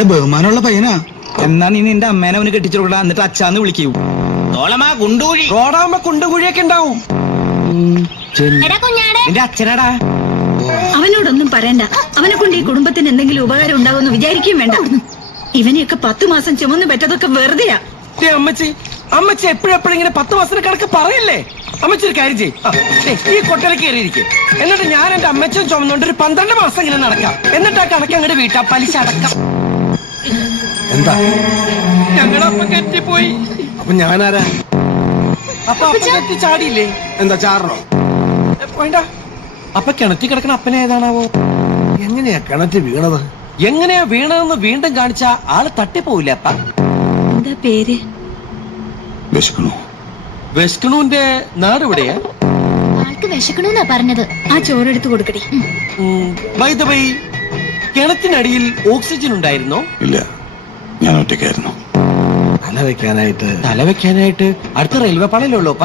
നല്ല ബഹുമാനമുള്ള പയ്യനാ. എന്നാ നീ നിന്റെ അമ്മേനെ അവന് കെട്ടിച്ചോടാ, എന്നിട്ട് അച്ഛാന്ന് വിളിക്കൂ. റോഡാകുമ്പോ കുണ്ടുകുഴിയൊക്കെ ഉണ്ടാവും. നിന്റെ അച്ഛനാടാ. അവനോടൊന്നും പറയണ്ട. അവനെ കൊണ്ട് ഈ കുടുംബത്തിന് എന്തെങ്കിലും ഉപകാരം ഉണ്ടാവുമെന്ന് വിചാരിക്കുകയും വേണ്ട. ഇവനെയൊക്കെ 10 മാസം ചുമന്ന് പറ്റതൊക്കെ വെറുതെയാ. അമ്മച്ചി എപ്പോഴെപ്പോഴും ഇങ്ങനെ 10 മാസത്തിന് കണക്ക് പറയില്ലേ? അമ്മച്ചി ഒരു കാര്യം ചെയ്യും, ഈ കൊട്ടലേക്ക് കയറിയിരിക്കും. എന്നിട്ട് ഞാൻ എന്റെ അമ്മച്ചും ചുമന്നുകൊണ്ട് ഒരു 12 മാസം ഇങ്ങനെ നടക്കാം. എന്നിട്ട് ആ കണക്ക് അങ്ങോട്ട് വീട്ടാ പലിശ അടക്കാം. എന്താ ഞങ്ങളുടെ അപ്പ കെറ്റിപ്പോയി. അപ്പൊ ഞാനാരാ? അപ്പൊ കെട്ടി ചാടിയില്ലേ? എന്താ ചാറോ? വേണ്ട. അപ്പൊ കിണറ്റി കിടക്കണ അപ്പനെ ഏതാണാവോ? എങ്ങനെയാ കിണറ്റ് വീണത്? എങ്ങനെയാ വീണതെന്ന് വീണ്ടും കാണിച്ച ആള് തട്ടിപ്പോവില്ലേ അപ്പ? എന്താ പേര്? വെസ്കണുവിന്റെ നാട് എവിടെയാ? ആൾക്ക് വിശക്കണമെന്നാ പറഞ്ഞത്. ആ ചോറെടുത്ത് കൊടുക്കടി. ബൈ ദ ബൈ, കിണറ്റിനടിയിൽ ഓക്സിജൻ ഉണ്ടായിരുന്നോ? ഇല്ല, ഞാൻ ഒറ്റയ്ക്കായിരുന്നു. തല വെക്കാനായിട്ട് അടുത്ത റെയിൽവേ പാളയിലുള്ളൂ അപ്പ.